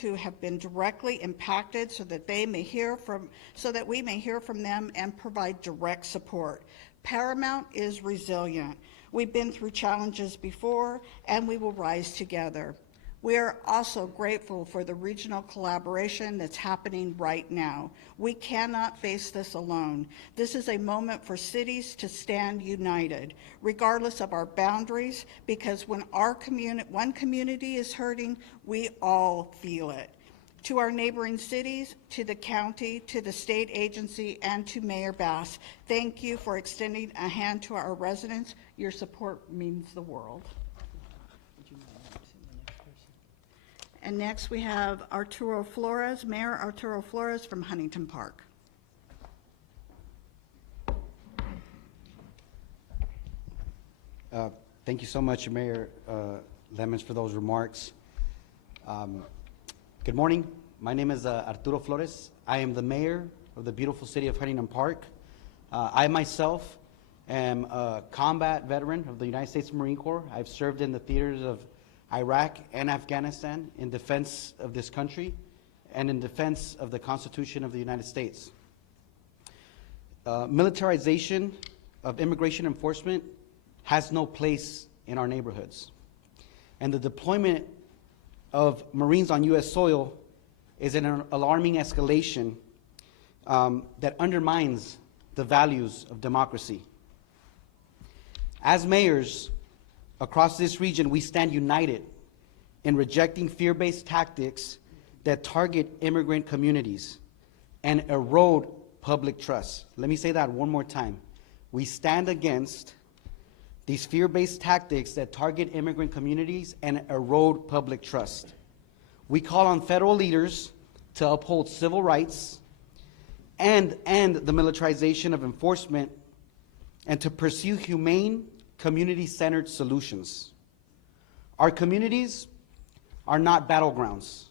who have been directly impacted so that we may hear from them and provide direct support. Paramount is resilient. We've been through challenges before, and we will rise together. We are also grateful for the regional collaboration that's happening right now. We cannot face this alone. This is a moment for cities to stand united, regardless of our boundaries, because when one community is hurting, we all feel it. To our neighboring cities, to the county, to the state agency, and to Mayor Bass, thank you for extending a hand to our residents. Your support means the world. And next we have Arturo Flores, Mayor Arturo Flores from Huntington Park. Thank you so much, Mayor Lemons, for those remarks. Good morning. My name is Arturo Flores. I am the mayor of the beautiful city of Huntington Park. I myself am a combat veteran of the United States Marine Corps. I've served in the theaters of Iraq and Afghanistan in defense of this country and in defense of the Constitution of the United States. Militarization of immigration enforcement has no place in our neighborhoods. And the deployment of Marines on U.S. soil is an alarming escalation that undermines the values of democracy. As mayors across this region, we stand united in rejecting fear-based tactics that target immigrant communities and erode public trust. Let me say that one more time. We stand against these fear-based tactics that target immigrant communities and erode public trust. We call on federal leaders to uphold civil rights and end the militarization of enforcement and to pursue humane, community-centered solutions. Our communities are not battlegrounds.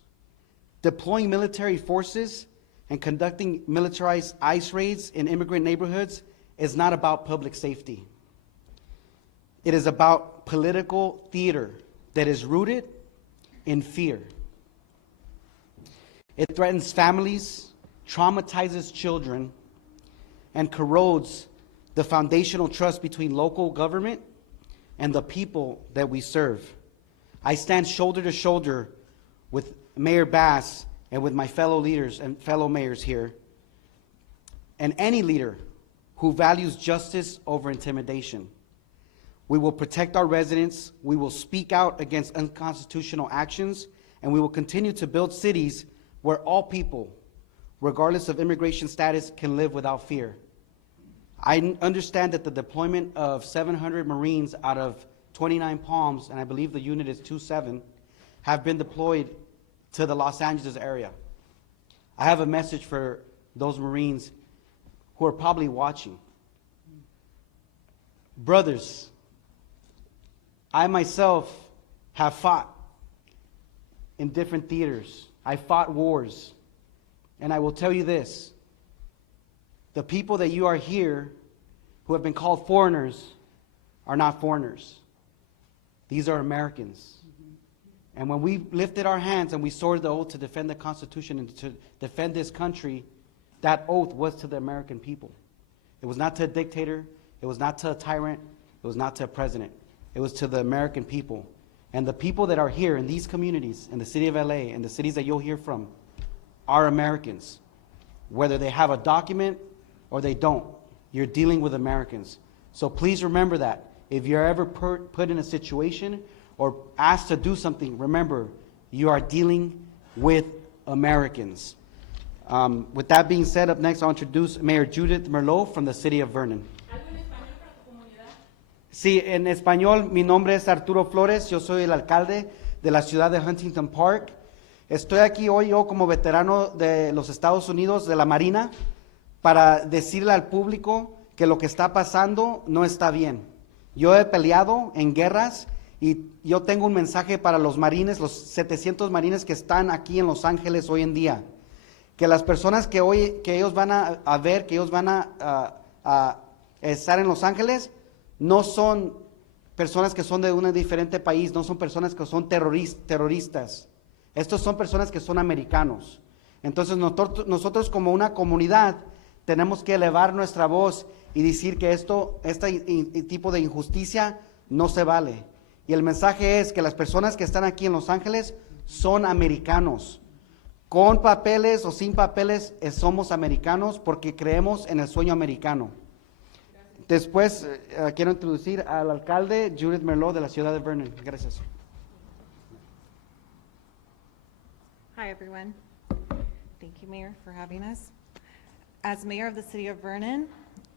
Deploying military forces and conducting militarized ICE raids in immigrant neighborhoods is not about public safety. It is about political theater that is rooted in fear. It threatens families, traumatizes children, and corrodes the foundational trust between local government and the people that we serve. I stand shoulder to shoulder with Mayor Bass and with my fellow leaders and fellow mayors here, and any leader who values justice over intimidation. We will protect our residents, we will speak out against unconstitutional actions, and we will continue to build cities where all people, regardless of immigration status, can live without fear. I understand that the deployment of 700 Marines out of 29 Palms, and I believe the unit is 27, have been deployed to the Los Angeles area. I have a message for those Marines who are probably watching. Brothers, I myself have fought in different theaters. I fought wars. And I will tell you this, the people that you are here who have been called foreigners are not foreigners. These are Americans. And when we lifted our hands and we swore the oath to defend the Constitution and to defend this country, that oath was to the American people. It was not to a dictator. It was not to a tyrant. It was not to a president. It was to the American people. And the people that are here in these communities, in the city of LA, and the cities that you'll hear from, are Americans. Whether they have a document or they don't, you're dealing with Americans. So please remember that. If you're ever put in a situation or asked to do something, remember, you are dealing with Americans. With that being said, up next I'll introduce Mayor Judith Merlot from the city of Vernon. Sí, en español, mi nombre es Arturo Flores, yo soy el alcalde de la ciudad de Huntington Park. Estoy aquí hoy yo como veterano de los Estados Unidos, de la Marina, para decirle al público que lo que está pasando no está bien. Yo he peleado en guerras y yo tengo un mensaje para los marines, los 700 marines que están aquí en Los Ángeles hoy en día. Que las personas que ellos van a ver, que ellos van a estar en Los Ángeles, no son personas que son de un diferente país, no son personas que son terroristas. Estos son personas que son americanos. Entonces nosotros como una comunidad tenemos que elevar nuestra voz y decir que este tipo de injusticia no se vale. Y el mensaje es que las personas que están aquí en Los Ángeles son americanos. Con papeles o sin papeles, somos americanos porque creemos en el sueño americano. Después quiero introducir al alcalde Judith Merlot de la ciudad de Vernon. Gracias. Hi, everyone. Thank you, Mayor, for having us. As Mayor of the City of Vernon,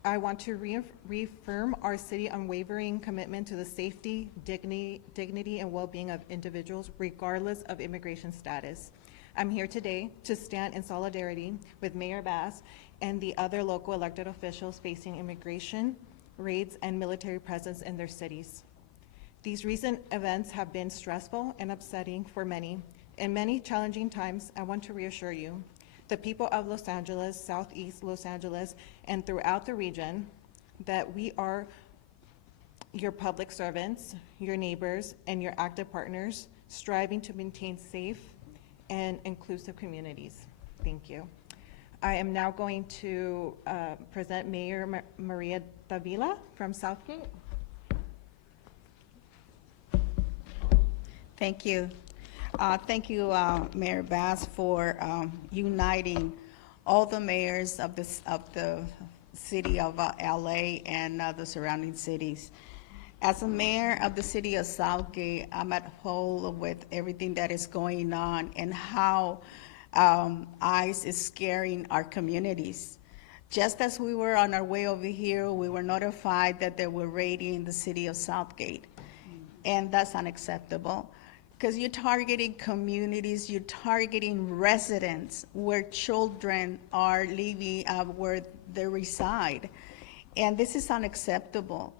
I want to reaffirm our city's unwavering commitment to the safety, dignity, and well-being of individuals, regardless of immigration status. I'm here today to stand in solidarity with Mayor Bass and the other local elected officials facing immigration, raids, and military presence in their cities. These recent events have been stressful and upsetting for many. In many challenging times, I want to reassure you, the people of Los Angeles, Southeast Los Angeles, and throughout the region, that we are your public servants, your neighbors, and your active partners, striving to maintain safe and inclusive communities. Thank you. I am now going to present Mayor Maria Davila from Southgate. Thank you. Thank you, Mayor Bass, for uniting all the mayors of the city of LA and the surrounding cities. As a mayor of the city of Southgate, I'm at home with everything that is going on and how ICE is scaring our communities. Just as we were on our way over here, we were notified that they were raiding the city of Southgate, and that's unacceptable. Because you're targeting communities, you're targeting residents where children are living, where they reside. And this is unacceptable.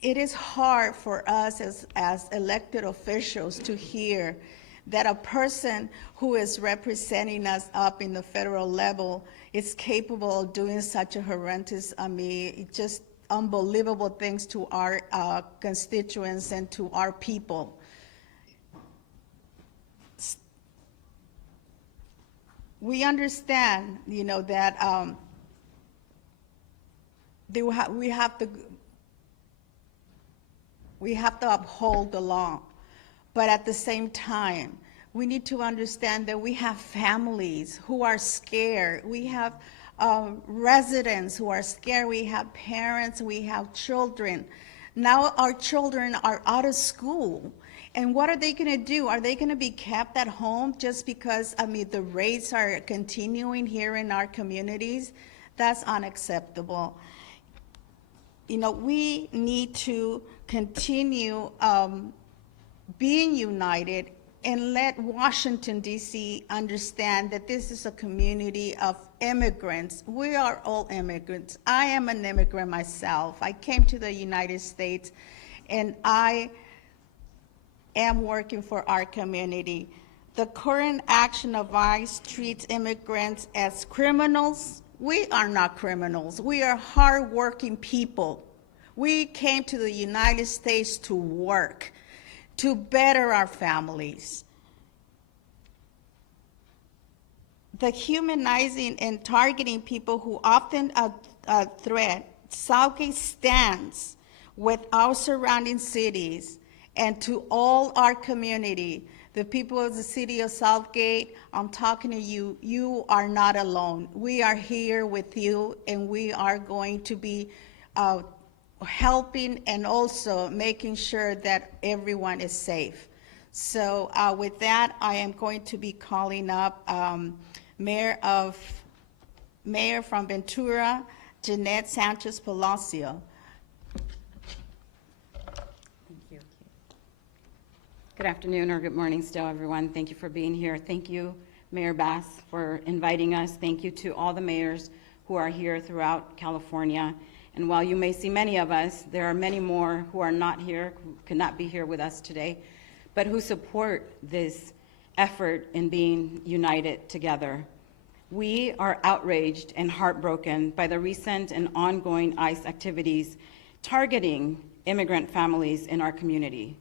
It is hard for us as elected officials to hear that a person who is representing us up in the federal level is capable of doing such a horrendous, just unbelievable things to our constituents and to our people. We understand, that we have to uphold the law, but at the same time, we need to understand that we have families who are scared. We have residents who are scared. We have parents, we have children. Now our children are out of school. And what are they going to do? Are they going to be kept at home just because, the raids are continuing here in our communities? That's unacceptable. We need to continue being united and let Washington, D.C. understand that this is a community of immigrants. We are all immigrants. I am an immigrant myself. I came to the United States, and I am working for our community. The current action of ICE treats immigrants as criminals. We are not criminals. We are hardworking people. We came to the United States to work, to better our families. The humanizing and targeting people who often threat, Southgate stands with our surrounding cities and to all our community. The people of the city of Southgate, I'm talking to you, you are not alone. We are here with you, and we are going to be helping and also making sure that everyone is safe. So with that, I am going to be calling up Mayor from Ventura, Jeanette Sanchez Palacio. Thank you. Good afternoon or good morning still, everyone. Thank you for being here. Thank you, Mayor Bass, for inviting us. Thank you to all the mayors who are here throughout California. And while you may see many of us, there are many more who are not here, who could not be here with us today, but who support this effort in being united together. We are outraged and heartbroken by the recent and ongoing ICE activities targeting immigrant families in our community.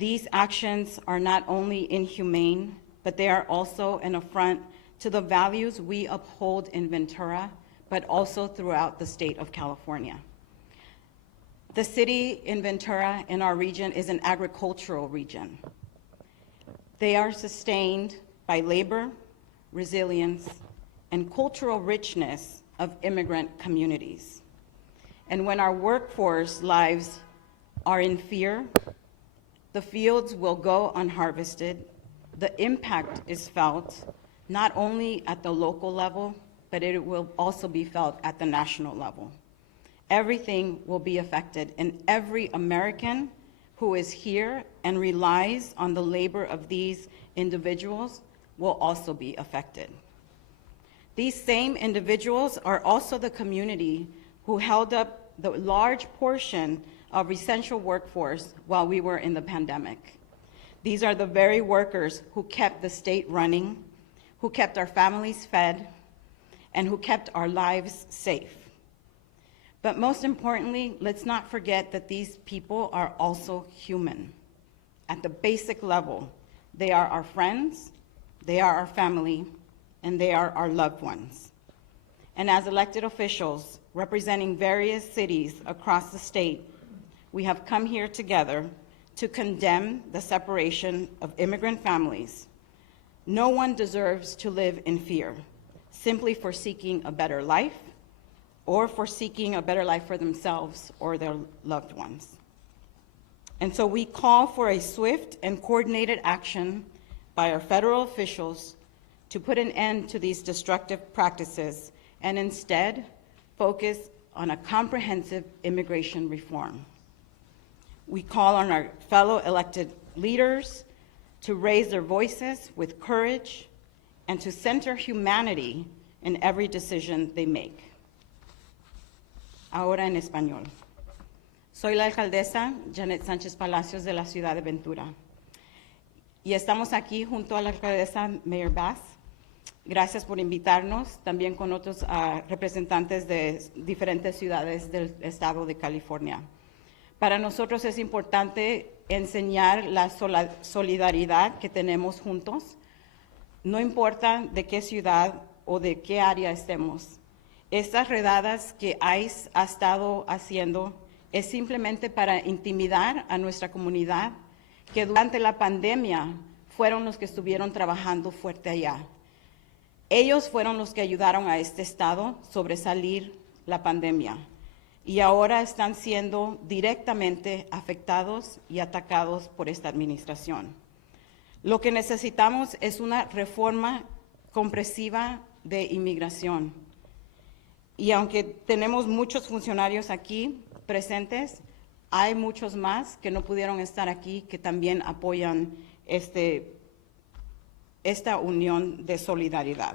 These actions are not only inhumane, but they are also an affront to the values we uphold in Ventura, but also throughout the state of California. The city in Ventura in our region is an agricultural region. They are sustained by labor, resilience, and cultural richness of immigrant communities. And when our workforce lives are in fear, the fields will go unharvested. The impact is felt not only at the local level, but it will also be felt at the national level. Everything will be affected, and every American who is here and relies on the labor of these individuals will also be affected. These same individuals are also the community who held up the large portion of essential workforce while we were in the pandemic. These are the very workers who kept the state running, who kept our families fed, and who kept our lives safe. But most importantly, let's not forget that these people are also human. At the basic level, they are our friends, they are our family, and they are our loved ones. And as elected officials representing various cities across the state, we have come here together to condemn the separation of immigrant families. No one deserves to live in fear, simply for seeking a better life, or for seeking a better life for themselves or their loved ones. And so we call for a swift and coordinated action by our federal officials to put an end to these destructive practices and instead focus on a comprehensive immigration reform. We call on our fellow elected leaders to raise their voices with courage and to center humanity in every decision they make. Ahora en español. Soy la alcaldesa Janet Sánchez Palacios de la ciudad de Ventura. Y estamos aquí junto a la alcaldesa Mayor Bass. Gracias por invitarnos, también con otros representantes de diferentes ciudades del estado de California. Para nosotros es importante enseñar la solidaridad que tenemos juntos, no importa de qué ciudad o de qué área estemos. Estas redadas que ICE ha estado haciendo es simplemente para intimidar a nuestra comunidad, que durante la pandemia fueron los que estuvieron trabajando fuerte allá. Ellos fueron los que ayudaron a este estado a sobresalir la pandemia y ahora están siendo directamente afectados y atacados por esta administración. Lo que necesitamos es una reforma comprensiva de inmigración. Y aunque tenemos muchos funcionarios aquí presentes, hay muchos más que no pudieron estar aquí que también apoyan esta unión de solidaridad.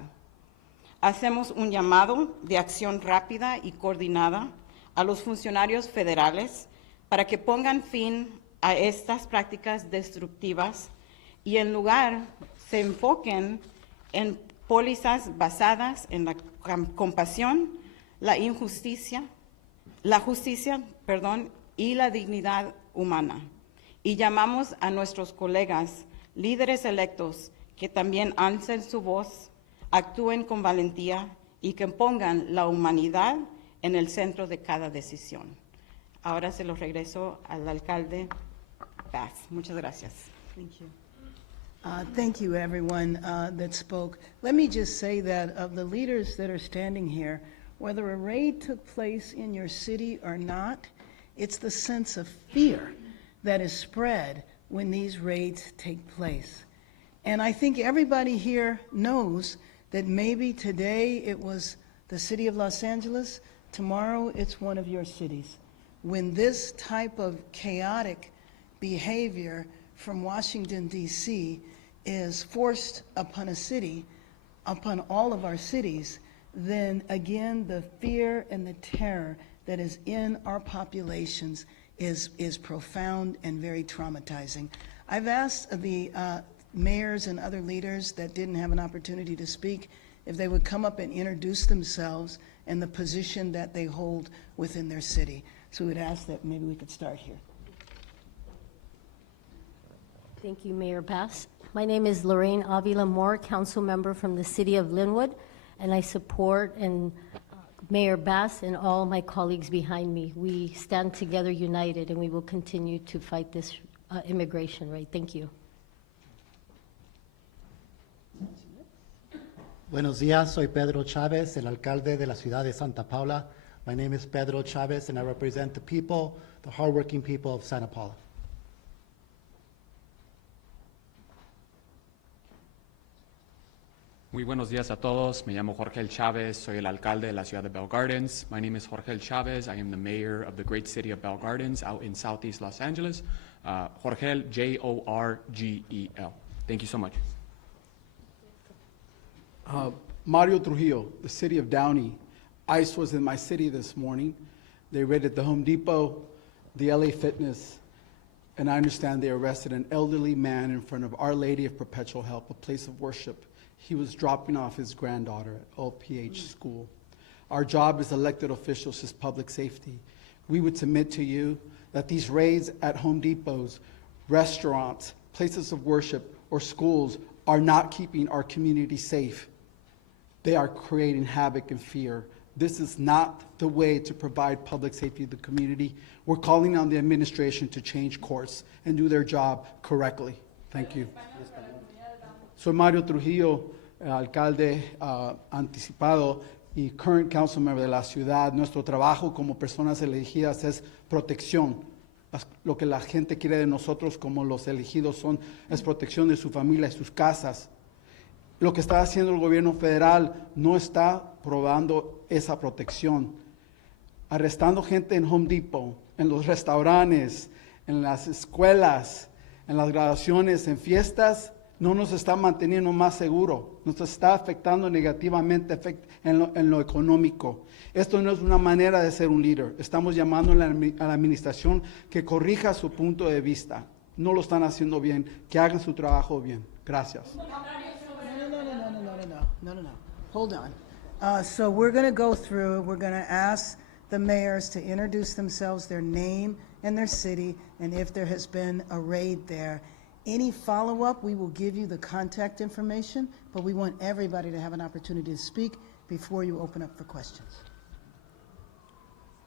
Hacemos un llamado de acción rápida y coordinada a los funcionarios federales para que pongan fin a estas prácticas destructivas y en lugar se enfoquen en pólizas basadas en la compasión, la justicia, y la dignidad humana. Y llamamos a nuestros colegas, líderes electos, que también alcen su voz, actúen con valentía y que pongan la humanidad en el centro de cada decisión. Ahora se lo regreso al alcalde Bass. Muchas gracias. Thank you. Thank you, everyone that spoke. Let me just say that of the leaders that are standing here, whether a raid took place in your city or not, it's the sense of fear that is spread when these raids take place. And I think everybody here knows that maybe today it was the city of Los Angeles, tomorrow it's one of your cities. When this type of chaotic behavior from Washington, D.C. is forced upon a city, upon all of our cities, then again, the fear and the terror that is in our populations is profound and very traumatizing. I've asked the mayors and other leaders that didn't have an opportunity to speak if they would come up and introduce themselves and the position that they hold within their city. So we'd ask that maybe we could start here. Thank you, Mayor Bass. My name is Lorraine Avila Moore, council member from the city of Linwood, and I support Mayor Bass and all my colleagues behind me. We stand together united, and we will continue to fight this immigration rate. Thank you. Buenos días, soy Pedro Chavez, el alcalde de la ciudad de Santa Paula. My name is Pedro Chavez, and I represent the people, the hardworking people of Santa Paula. Muy buenos días a todos. Me llamo Jorge El Chávez. Soy el alcalde de la ciudad de Bell Gardens. My name is Jorge El Chávez. I am the mayor of the great city of Bell Gardens out in southeast Los Angeles. Jorgel, Jorgel. Thank you so much. Mario Trujillo, the city of Downey. ICE was in my city this morning. They raided the Home Depot, the LA Fitness, and I understand they arrested an elderly man in front of Our Lady of Perpetual Help, a place of worship. He was dropping off his granddaughter at OPH school. Our job as elected officials is public safety. We would submit to you that these raids at Home Depots, restaurants, places of worship, or schools are not keeping our community safe. They are creating havoc and fear. This is not the way to provide public safety to the community. We're calling on the administration to change course and do their job correctly. Thank you. Soy Mario Trujillo, alcalde anticipado y current council member de la ciudad. Nuestro trabajo como personas elegidas es protección. Lo que la gente quiere de nosotros como los elegidos es protección de su familia y sus casas. Lo que está haciendo el gobierno federal no está probando esa protección. Arrestando gente en Home Depot, en los restaurantes, en las escuelas, en las graduaciones, en fiestas, no nos está manteniendo más seguros, nos está afectando negativamente en lo económico. Esto no es una manera de ser un líder. Estamos llamando a la administración que corrija su punto de vista. No lo están haciendo bien, que hagan su trabajo bien. Gracias. No. Hold on. So we're going to go through, we're going to ask the mayors to introduce themselves, their name and their city, and if there has been a raid there. Any follow-up, we will give you the contact information, but we want everybody to have an opportunity to speak before you open up for questions.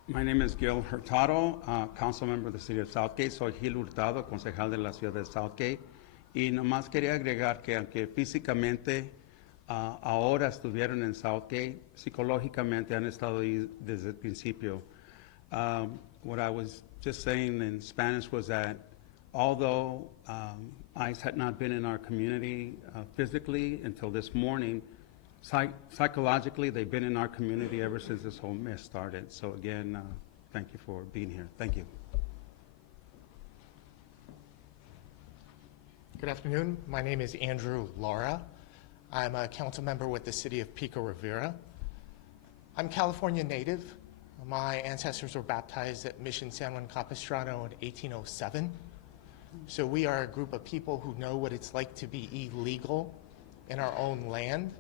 My name is Gil Hurtado, council member of the city of Southgate. Soy Gil Hurtado, concejal de la ciudad de Southgate. Y nomás quería agregar que aunque físicamente ahora estuvieron en Southgate, psicológicamente han estado ahí desde el principio. What I was just saying in Spanish was that although ICE had not been in our community physically until this morning, psychologically they've been in our community ever since this whole mess started. So again, thank you for being here. Thank you. Good afternoon. My name is Andrew Lara. I'm a council member with the city of Pico Rivera. I'm California native. My ancestors were baptized at Mission San Juan Capistrano in 1807. So we are a group of people who know what it's like to be illegal in our own land.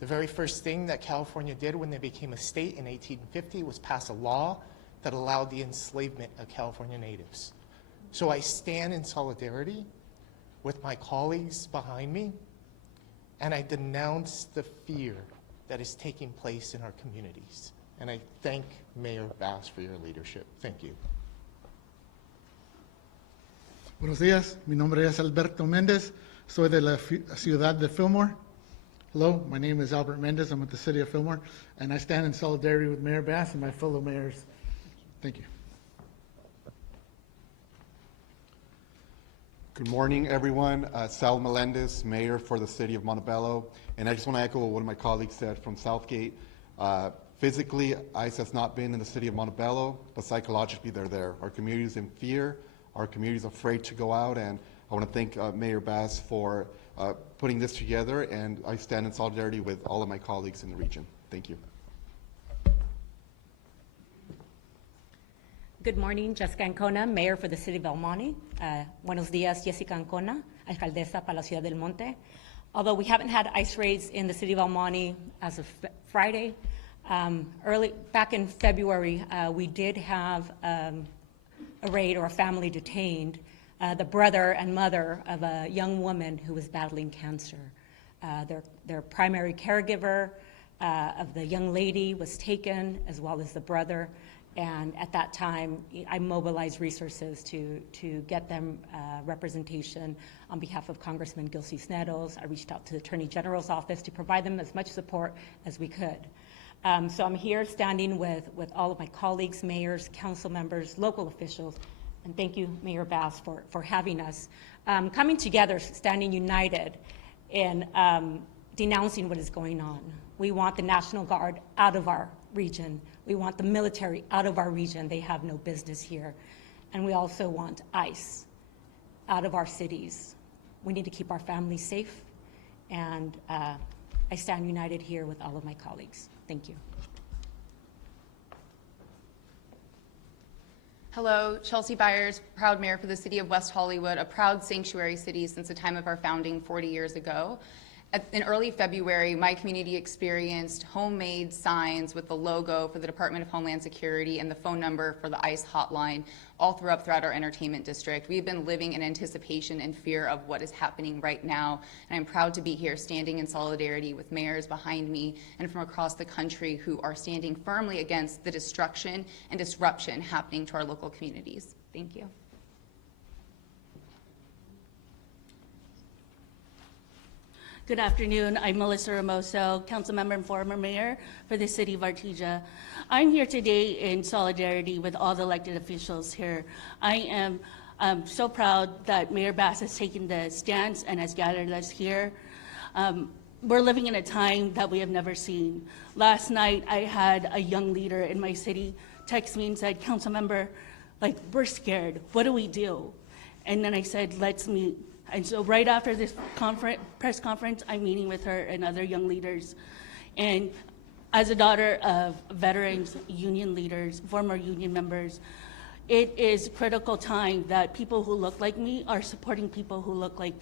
The very first thing that California did when they became a state in 1850 was pass a law that allowed the enslavement of California natives. So I stand in solidarity with my colleagues behind me, and I denounce the fear that is taking place in our communities. And I thank Mayor Bass for your leadership. Thank you. Buenos días, mi nombre es Alberto Méndez, soy de la ciudad de Fillmore. Hello, my name is Albert Méndez, I'm with the city of Fillmore, and I stand in solidarity with Mayor Bass and my fellow mayors. Thank you. Good morning, everyone. Sal Melendez, mayor for the city of Montebello, and I just want to echo what one of my colleagues said from Southgate. Physically, ICE has not been in the city of Montebello, but psychologically they're there. Our community is in fear. Our community is afraid to go out, and I want to thank Mayor Bass for putting this together, and I stand in solidarity with all of my colleagues in the region. Thank you. Good morning, Jessica Ancona, mayor for the city of El Monte. Buenos días, Jessica Ancona, alcaldesa para la ciudad del Monte. Although we haven't had ICE raids in the city of El Monte as of Friday, back in February, we did have a raid or a family detained the brother and mother of a young woman who was battling cancer. Their primary caregiver of the young lady was taken, as well as the brother. And at that time, I mobilized resources to get them representation on behalf of Congressman Gil Cisneros. I reached out to the Attorney General's office to provide them as much support as we could. So I'm here standing with all of my colleagues, mayors, council members, local officials, and thank you, Mayor Bass, for having us. Coming together, standing united in denouncing what is going on. We want the National Guard out of our region. We want the military out of our region. They have no business here. And we also want ICE out of our cities. We need to keep our families safe. And I stand united here with all of my colleagues. Thank you. Hello, Chelsea Byers, proud mayor for the city of West Hollywood, a proud sanctuary city since the time of our founding 40 years ago. In early February, my community experienced homemade signs with the logo for the Department of Homeland Security and the phone number for the ICE hotline all throughout our entertainment district. We've been living in anticipation and fear of what is happening right now, and I'm proud to be here standing in solidarity with mayors behind me and from across the country who are standing firmly against the destruction and disruption happening to our local communities. Thank you. Good afternoon. I'm Melissa Ramoso, council member and former mayor for the city of Artesia. I'm here today in solidarity with all the elected officials here. I am so proud that Mayor Bass has taken the stance and has gathered us here. We're living in a time that we have never seen. Last night, I had a young leader in my city text me and said, council member, like, we're scared. What do we do? And then I said, let's meet. And so right after this press conference, I'm meeting with her and other young leaders. And as a daughter of veterans, union leaders, former union members, it is critical time that people who look like me are supporting people who look like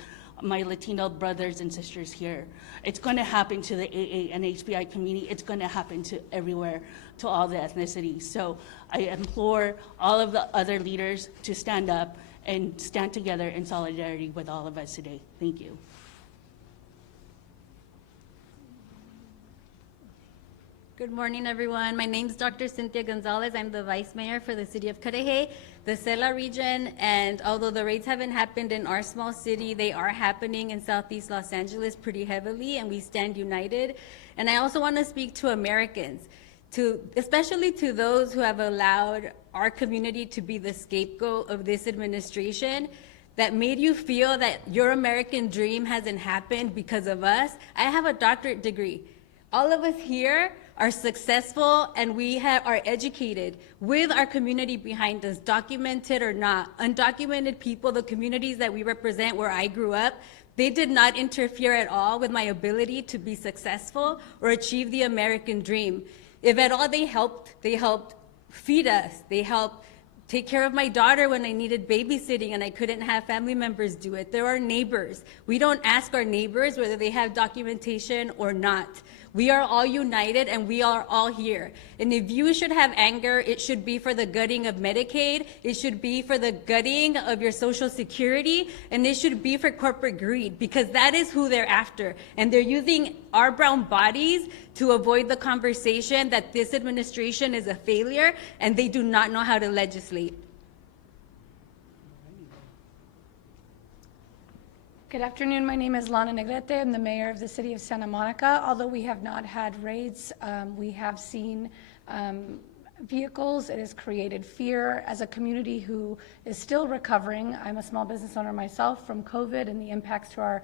my Latino brothers and sisters here. It's going to happen to the AA and HBI community. It's going to happen to everywhere, to all the ethnicities. So I implore all of the other leaders to stand up and stand together in solidarity with all of us today. Thank you. Good morning, everyone. My name is Dr. Cynthia Gonzalez. I'm the vice mayor for the city of Cudahy, the Cela region, and although the raids haven't happened in our small city, they are happening in Southeast Los Angeles pretty heavily, and we stand united. And I also want to speak to Americans, especially to those who have allowed our community to be the scapegoat of this administration, that made you feel that your American dream hasn't happened because of us. I have a doctorate degree. All of us here are successful, and we are educated with our community behind us, documented or not. Undocumented people, the communities that we represent where I grew up, they did not interfere at all with my ability to be successful or achieve the American dream. If at all they helped feed us. They helped take care of my daughter when I needed babysitting and I couldn't have family members do it. There are neighbors. We don't ask our neighbors whether they have documentation or not. We are all united and we are all here. And if you should have anger, it should be for the gutting of Medicaid, it should be for the gutting of your Social Security, and it should be for corporate greed, because that is who they're after. And they're using our brown bodies to avoid the conversation that this administration is a failure and they do not know how to legislate. Good afternoon. My name is Lana Negrete. I'm the mayor of the city of Santa Monica. Although we have not had raids, we have seen vehicles. It has created fear as a community who is still recovering. I'm a small business owner myself from COVID and the impacts to our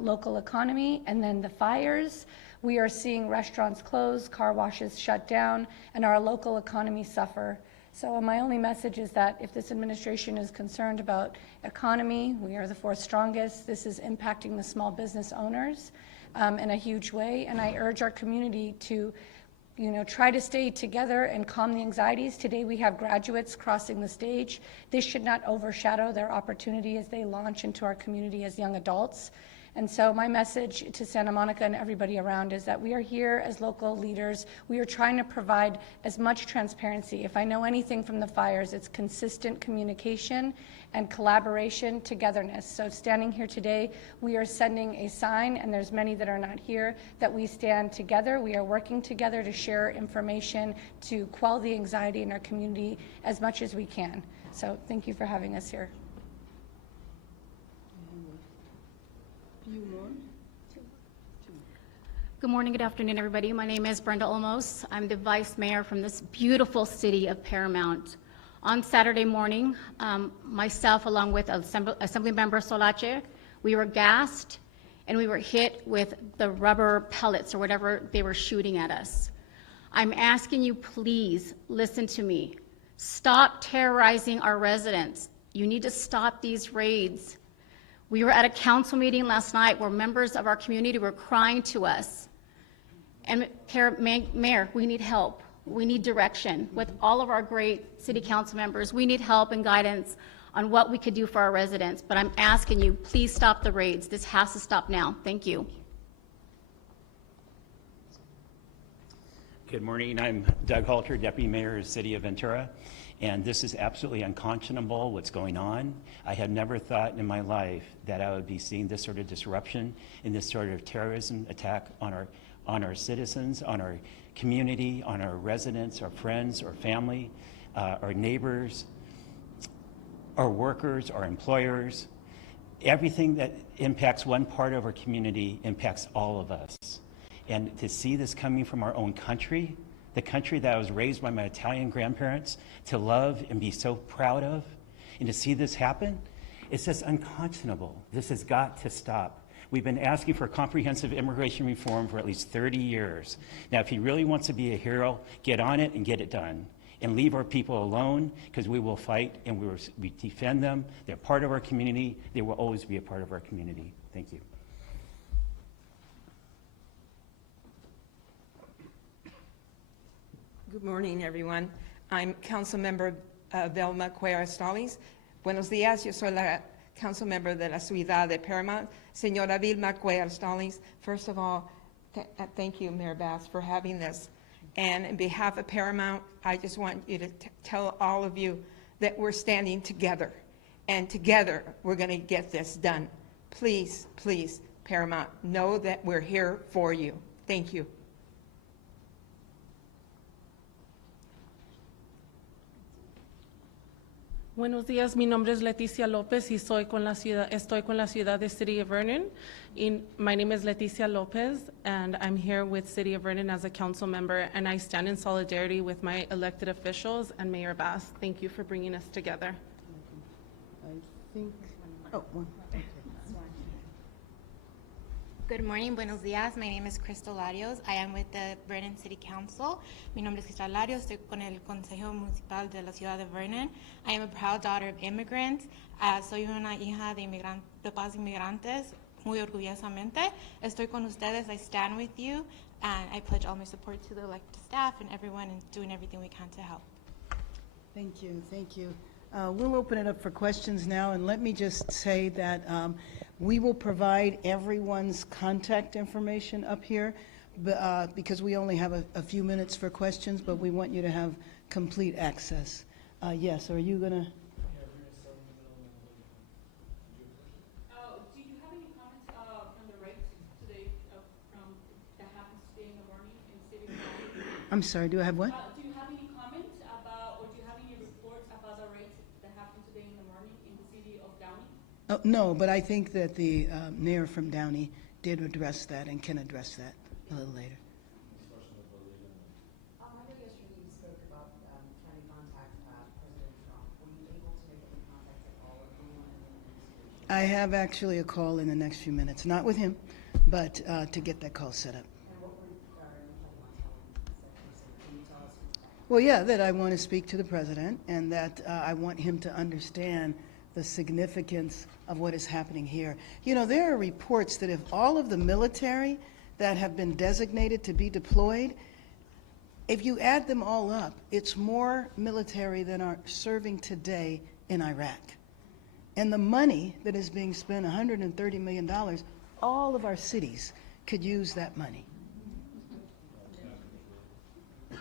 local economy. And then the fires. We are seeing restaurants close, car washes shut down, and our local economy suffer. So my only message is that if this administration is concerned about economy, we are the fourth strongest. This is impacting the small business owners in a huge way. And I urge our community to, try to stay together and calm the anxieties. Today we have graduates crossing the stage. This should not overshadow their opportunity as they launch into our community as young adults. And so my message to Santa Monica and everybody around is that we are here as local leaders. We are trying to provide as much transparency. If I know anything from the fires, it's consistent communication and collaboration, togetherness. So standing here today, we are sending a sign, and there's many that are not here, that we stand together. We are working together to share information, to quell the anxiety in our community as much as we can. So thank you for having us here. Good morning, good afternoon, everybody. My name is Brenda Olmos. I'm the vice mayor from this beautiful city of Paramount. On Saturday morning, myself, along with Assemblymember Solache, we were gassed and we were hit with the rubber pellets or whatever they were shooting at us. I'm asking you, please listen to me. Stop terrorizing our residents. You need to stop these raids. We were at a council meeting last night where members of our community were crying to us. And Mayor, we need help. We need direction. With all of our great city council members, we need help and guidance on what we could do for our residents. But I'm asking you, please stop the raids. This has to stop now. Thank you. Good morning. I'm Doug Halter, Deputy Mayor of the City of Ventura. And this is absolutely unconscionable, what's going on. I had never thought in my life that I would be seeing this sort of disruption and this sort of terrorism attack on our citizens, on our community, on our residents, our friends, our family, our neighbors, our workers, our employers. Everything that impacts one part of our community impacts all of us. And to see this coming from our own country, the country that I was raised by my Italian grandparents to love and be so proud of, and to see this happen, it's just unconscionable. This has got to stop. We've been asking for comprehensive immigration reform for at least 30 years. Now, if he really wants to be a hero, get on it and get it done. And leave our people alone, because we will fight and we defend them. They're part of our community. They will always be a part of our community. Thank you. Good morning, everyone. I'm Councilmember Velma Cuellar Stallings. Buenos días, yo soy la Councilmember de la Ciudad de Paramount, Señora Vilma Cuellar Stallings. First of all, thank you, Mayor Bass, for having this. And on behalf of Paramount, I just want you to tell all of you that we're standing together. And together, we're going to get this done. Please, please, Paramount, know that we're here for you. Thank you. Buenos días, mi nombre es Leticia López y estoy con la ciudad de City of Vernon. My name is Leticia Lopez, and I'm here with City of Vernon as a council member, and I stand in solidarity with my elected officials and Mayor Bass. Thank you for bringing us together. I think, oh, one, okay. Good morning, buenos días. My name is Crystal Larios. I am with the Vernon City Council. Mi nombre es Crystal Larios. Estoy con el Consejo Municipal de la Ciudad de Vernon. I am a proud daughter of immigrants. Soy una hija de padres inmigrantes. Muy orgullosamente. Estoy con ustedes. I stand with you. And I pledge all my support to the elected staff and everyone and doing everything we can to help. Thank you, thank you. We'll open it up for questions now, and let me just say that we will provide everyone's contact information up here because we only have a few minutes for questions, but we want you to have complete access. Yes, are you going to? Do you have any comments from the riots today that happened today in the morning in the city of Downey? I'm sorry, do I have what? Do you have any comments about, or do you have any reports about the raids that happened today in the morning in the city of Downey? Oh, no, but I think that the mayor from Downey did address that and can address that a little later. I know yesterday you spoke about trying to contact President Trump. Were you able to make any contact at all with anyone in the administration? I have actually a call in the next few minutes, not with him, but to get that call set up. And what were you planning on telling us? Can you tell us? Well, yeah, that I want to speak to the president and that I want him to understand the significance of what is happening here. You know, there are reports that if all of the military that have been designated to be deployed, if you add them all up, it's more military than are serving today in Iraq. And the money that is being spent, $130 million, all of our cities could use that money. I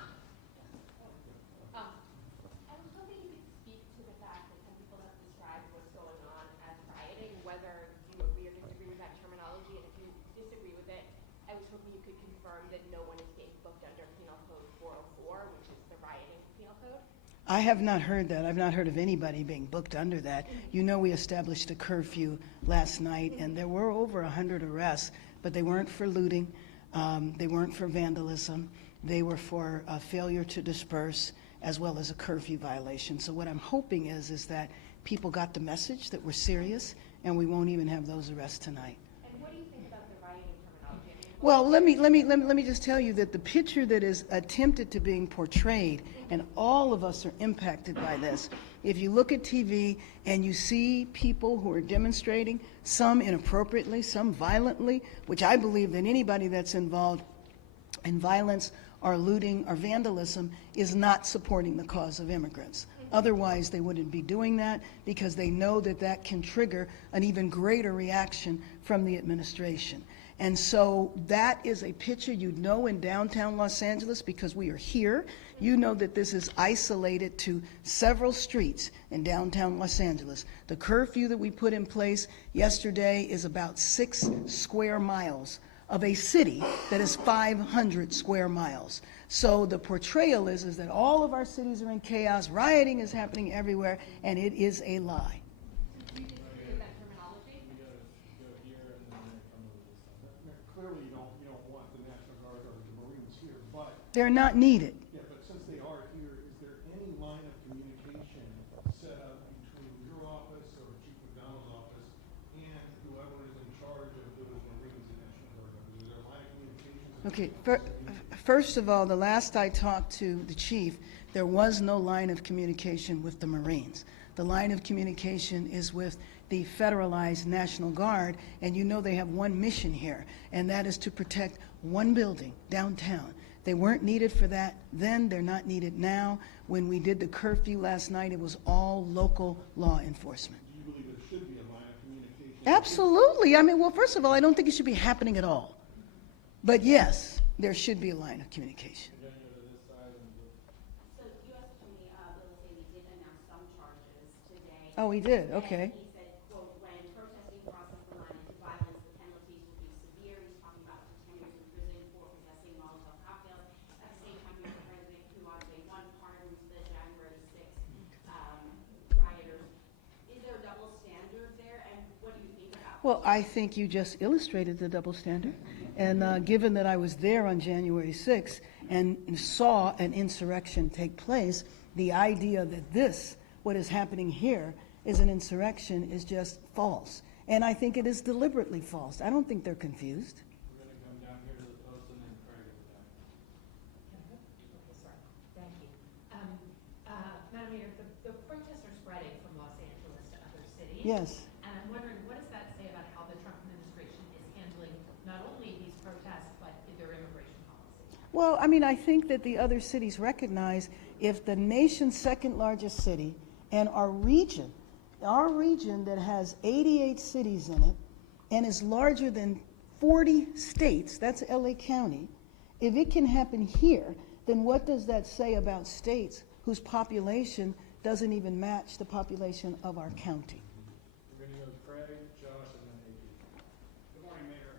was hoping you could speak to the fact that some people have described what's going on as rioting, whether you agree or disagree with that terminology, and if you disagree with it, I was hoping you could confirm that no one is being booked under Penal Code 404, which is the rioting penal code. I have not heard that. I've not heard of anybody being booked under that. You know, we established a curfew last night, and there were over 100 arrests, but they weren't for looting. They weren't for vandalism. They were for failure to disperse, as well as a curfew violation. So what I'm hoping is that people got the message that we're serious, and we won't even have those arrests tonight. And what do you think about the rioting terminology? Well, let me just tell you that the picture that is attempted to being portrayed, and all of us are impacted by this. If you look at TV and you see people who are demonstrating, some inappropriately, some violently, which I believe that anybody that's involved in violence or looting or vandalism is not supporting the cause of immigrants. Otherwise, they wouldn't be doing that, because they know that that can trigger an even greater reaction from the administration. And so that is a picture you'd know in downtown Los Angeles, because we are here. You know that this is isolated to several streets in downtown Los Angeles. The curfew that we put in place yesterday is about 6 square miles of a city that is 500 square miles. So the portrayal is that all of our cities are in chaos, rioting is happening everywhere, and it is a lie. Clearly, you don't want the National Guard or the Marines here, but They're not needed. yeah, but since they are here, is there any line of communication set up between your office or Chief McDonald's office and whoever is in charge of those Marines and National Guard members? Is there a line of communication? Okay, first of all, the last I talked to the chief, there was no line of communication with the Marines. The line of communication is with the federalized National Guard, and you know they have one mission here, and that is to protect one building downtown. They weren't needed for that then, they're not needed now. When we did the curfew last night, it was all local law enforcement. Do you believe there should be a line of communication? Absolutely. I mean, well, first of all, I don't think it should be happening at all. But yes, there should be a line of communication. So U.S. Attorney Bill Daley did announce some charges today. Oh, he did? Okay. And he said, quote, when protesting crosses the line into violence, the penalties will be severe. He's talking about up to 10 years in prison for possessing Molotov cocktails. At the same time, you're the president who on day one pardons the January 6th rioters. Is there a double standard there, and what do you think about it? Well, I think you just illustrated the double standard. And given that I was there on January 6th and saw an insurrection take place, the idea that this, what is happening here, is an insurrection is just false. And I think it is deliberately false. I don't think they're confused. We're going to come down here to the post and then Craig will be back. Okay, sorry. Thank you. Madam Mayor, the protests are spreading from Los Angeles to other cities. Yes. And I'm wondering, what does that say about how the Trump administration is handling not only these protests, but their immigration policy? Well, I mean, I think that the other cities recognize if the nation's second largest city and our region that has 88 cities in it and is larger than 40 states, that's LA County, if it can happen here, then what does that say about states whose population doesn't even match the population of our county? We're going to go to Craig, Josh, and then AP. Good morning, Mayor.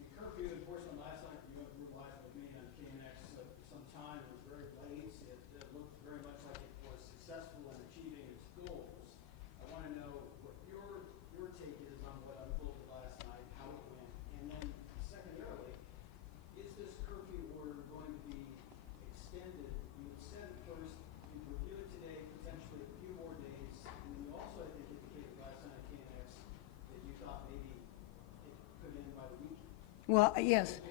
The curfew enforcement last night, you went through live with me on KNX some time. It was very late. It looked very much like it was successful in achieving its goals. I want to know what your take is on what unfolded last night, how it went, and then secondarily, is this curfew order going to be extended? You said first you review it today, potentially a few more days, and then you also, I think, indicated last night at KNX that you thought maybe it could end by the weekend. Well, yes.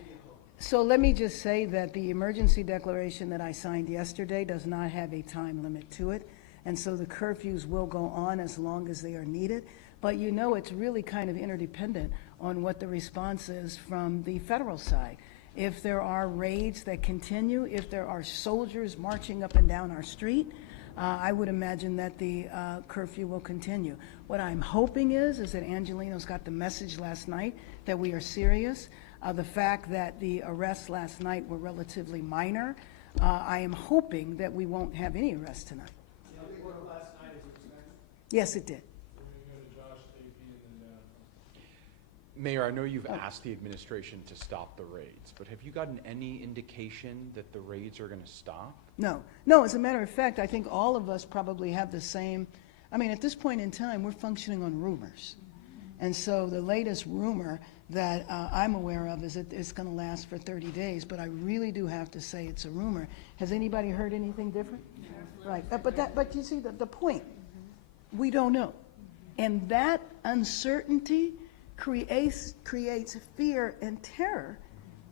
So let me just say that the emergency declaration that I signed yesterday does not have a time limit to it. And so the curfews will go on as long as they are needed. But you know, it's really kind of interdependent on what the response is from the federal side. If there are raids that continue, if there are soldiers marching up and down our street, I would imagine that the curfew will continue. What I'm hoping is that Angelino's got the message last night that we are serious. The fact that the arrests last night were relatively minor, I am hoping that we won't have any arrests tonight. Did it work last night as expected? Yes, it did. Mayor, I know you've asked the administration to stop the raids, but have you gotten any indication that the raids are going to stop? No, no, as a matter of fact, I think all of us probably have the same, I mean, at this point in time, we're functioning on rumors. And so the latest rumor that I'm aware of is that it's going to last for 30 days, but I really do have to say it's a rumor. Has anybody heard anything different? Right, but you see the point, we don't know. And that uncertainty creates fear and terror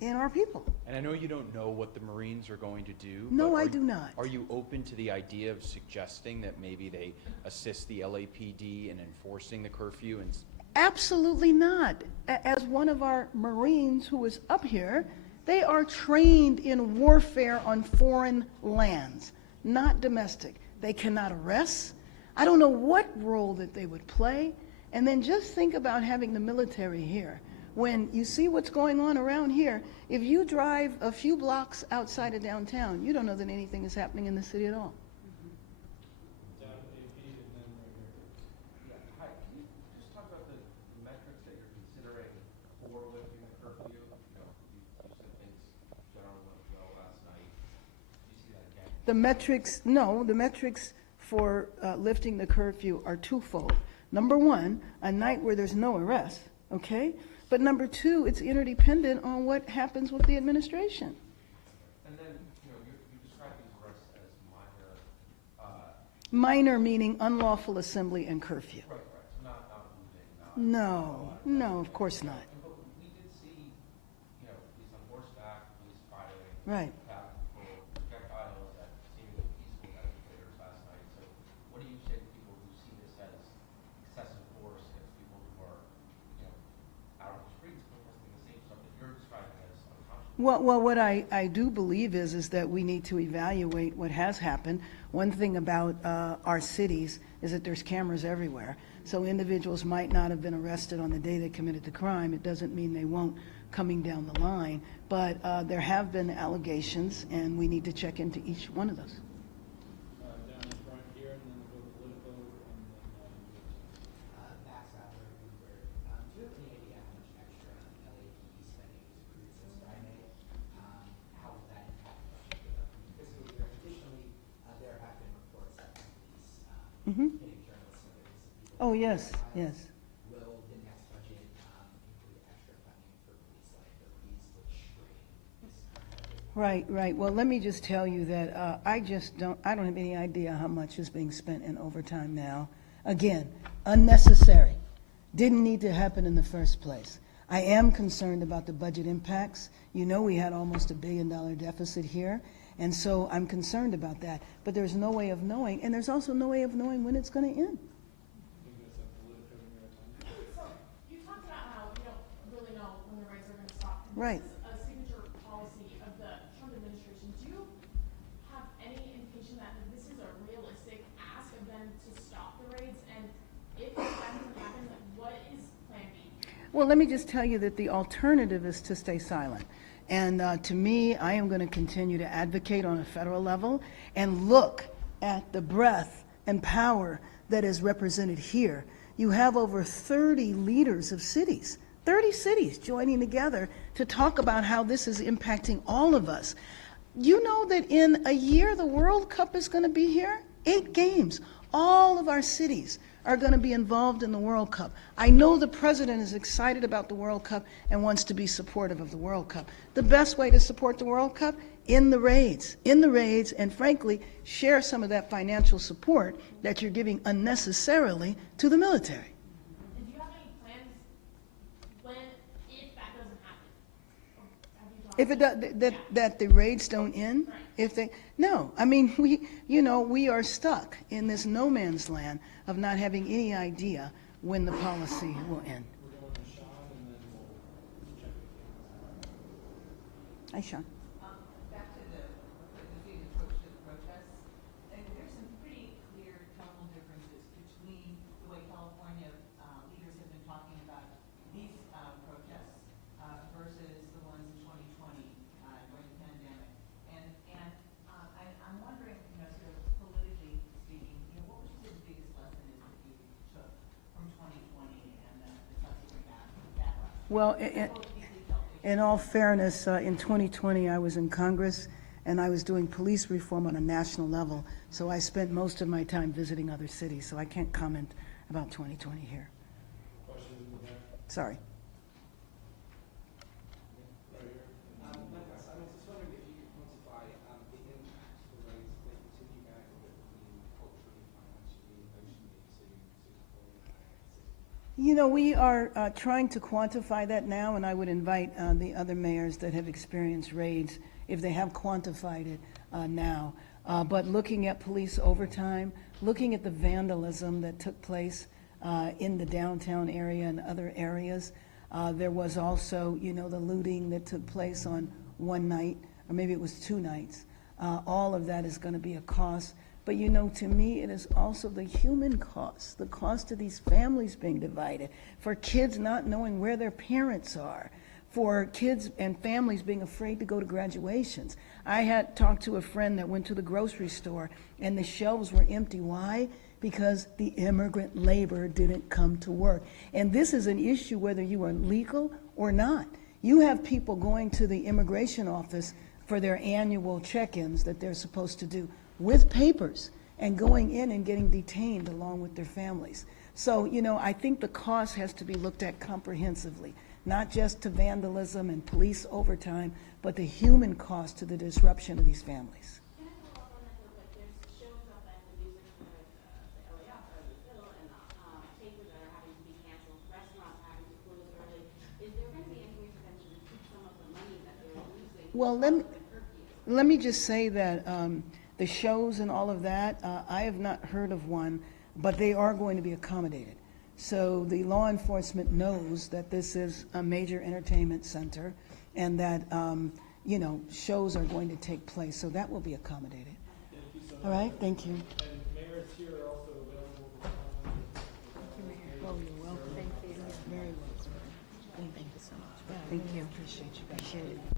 in our people. And I know you don't know what the Marines are going to do. No, but I do not. Are you open to the idea of suggesting that maybe they assist the LAPD in enforcing the curfew? And Absolutely not. As one of our Marines who is up here, they are trained in warfare on foreign lands, not domestic. They cannot arrest. I don't know what role that they would play. And then just think about having the military here. When you see what's going on around here, if you drive a few blocks outside of downtown, you don't know that anything is happening in the city at all. Down at AP and then right here. Yeah, hi, can you just talk about the metrics that you're considering for lifting the curfew? You know, you said things generally went well last night. Do you see that again? The metrics for lifting the curfew are twofold. Number one, a night where there's no arrest, okay? But number two, it's interdependent on what happens with the administration. And then, you know, you describe these arrests as minor. Minor meaning unlawful assembly and curfew. Right, so not looting, not. No, of course not. But we did see, you know, police on horseback, police firing. Right. People, projectiles at seemingly peaceful demonstrators last night. So what do you say to people who see this as excessive force against people who are, you know, out on the streets protesting the same stuff that you're describing as unconscionable? Well, what I do believe is that we need to evaluate what has happened. One thing about our cities is that there's cameras everywhere. So individuals might not have been arrested on the day they committed the crime. It doesn't mean they won't coming down the line. But there have been allegations, and we need to check into each one of those. Down in front here, and then we'll go political, and then Max Adler, Bloomberg. Do you have any idea how much extra LAPD spending has accrued since Friday? How will that impact the budget for the fiscal year? Additionally, there have been reports that police hitting journalists and other innocent people. Oh, yes, yes. Will the next budget include extra funding for police liabilities, which strain this Right. Well, let me just tell you that I don't have any idea how much is being spent in overtime now. Again, unnecessary. Didn't need to happen in the first place. I am concerned about the budget impacts. You know, we had almost $1 billion deficit here, and so I'm concerned about that. But there's no way of knowing, and there's also no way of knowing when it's going to end. So you talked about how we don't really know when the raids are going to stop. Right. This is a signature policy of the Trump administration. Do you have any indication that this is a realistic ask of them to stop the raids? And if that doesn't happen, like, what is Plan B? Well, let me just tell you that the alternative is to stay silent. And to me, I am going to continue to advocate on a federal level and look at the breadth and power that is represented here. You have over 30 leaders of cities, 30 cities joining together to talk about how this is impacting all of us. You know that in a year, the World Cup is going to be here? 8 games. All of our cities are going to be involved in the World Cup. I know the president is excited about the World Cup and wants to be supportive of the World Cup. The best way to support the World Cup? In the raids, and frankly, share some of that financial support that you're giving unnecessarily to the military. And do you have any plans if that doesn't happen? If it does, that the raids don't end, no, I mean, we are stuck in this no man's land of not having any idea when the policy will end. Hi, Sean. Back to the defeated approach to the protests. And there's some pretty Well, in all fairness, in 2020, I was in Congress, and I was doing police reform on a national level, so I spent most of my time visiting other cities, so I can't comment about 2020 here. Questions in the back? Sorry. Right here. Likewise, I was just wondering if you could quantify the impact the rates played to you guys, culturally, financially, emotionally, to the You know, we are trying to quantify that now, and I would invite the other mayors that have experienced raids, if they have quantified it now. But looking at police overtime, looking at the vandalism that took place in the downtown area and other areas, there was also, you know, the looting that took place on one night, or maybe it was 2 nights. All of that is going to be a cost. But you know, to me, it is also the human cost, the cost of these families being divided, for kids not knowing where their parents are, for kids and families being afraid to go to graduations. I had talked to a friend that went to the grocery store, and the shelves were empty. Why? Because the immigrant labor didn't come to work. And this is an issue whether you are legal or not. You have people going to the immigration office for their annual check-ins that they're supposed to do with papers, and going in and getting detained along with their families. So, you know, I think the cost has to be looked at comprehensively, not just to vandalism and police overtime, but the human cost to the disruption of these families. Can I follow up on that? Like, there's shows up at the music, the LA Opera, the Fiddle, and theaters that are having to be canceled, restaurants are having to close early. Is there going to be any way for them to recoup some of the money that they're losing? Well, let me just say that the shows and all of that, I have not heard of one, but they are going to be accommodated. So the law enforcement knows that this is a major entertainment center, and that, you know, shows are going to take place, so that will be accommodated. Thank you so much. All right, thank you. And mayors here are also available for comment. Thank you, Mayor. Oh, you're welcome. Thank you. Very welcome. Thank you so much. Thank you. Appreciate you. Appreciate it.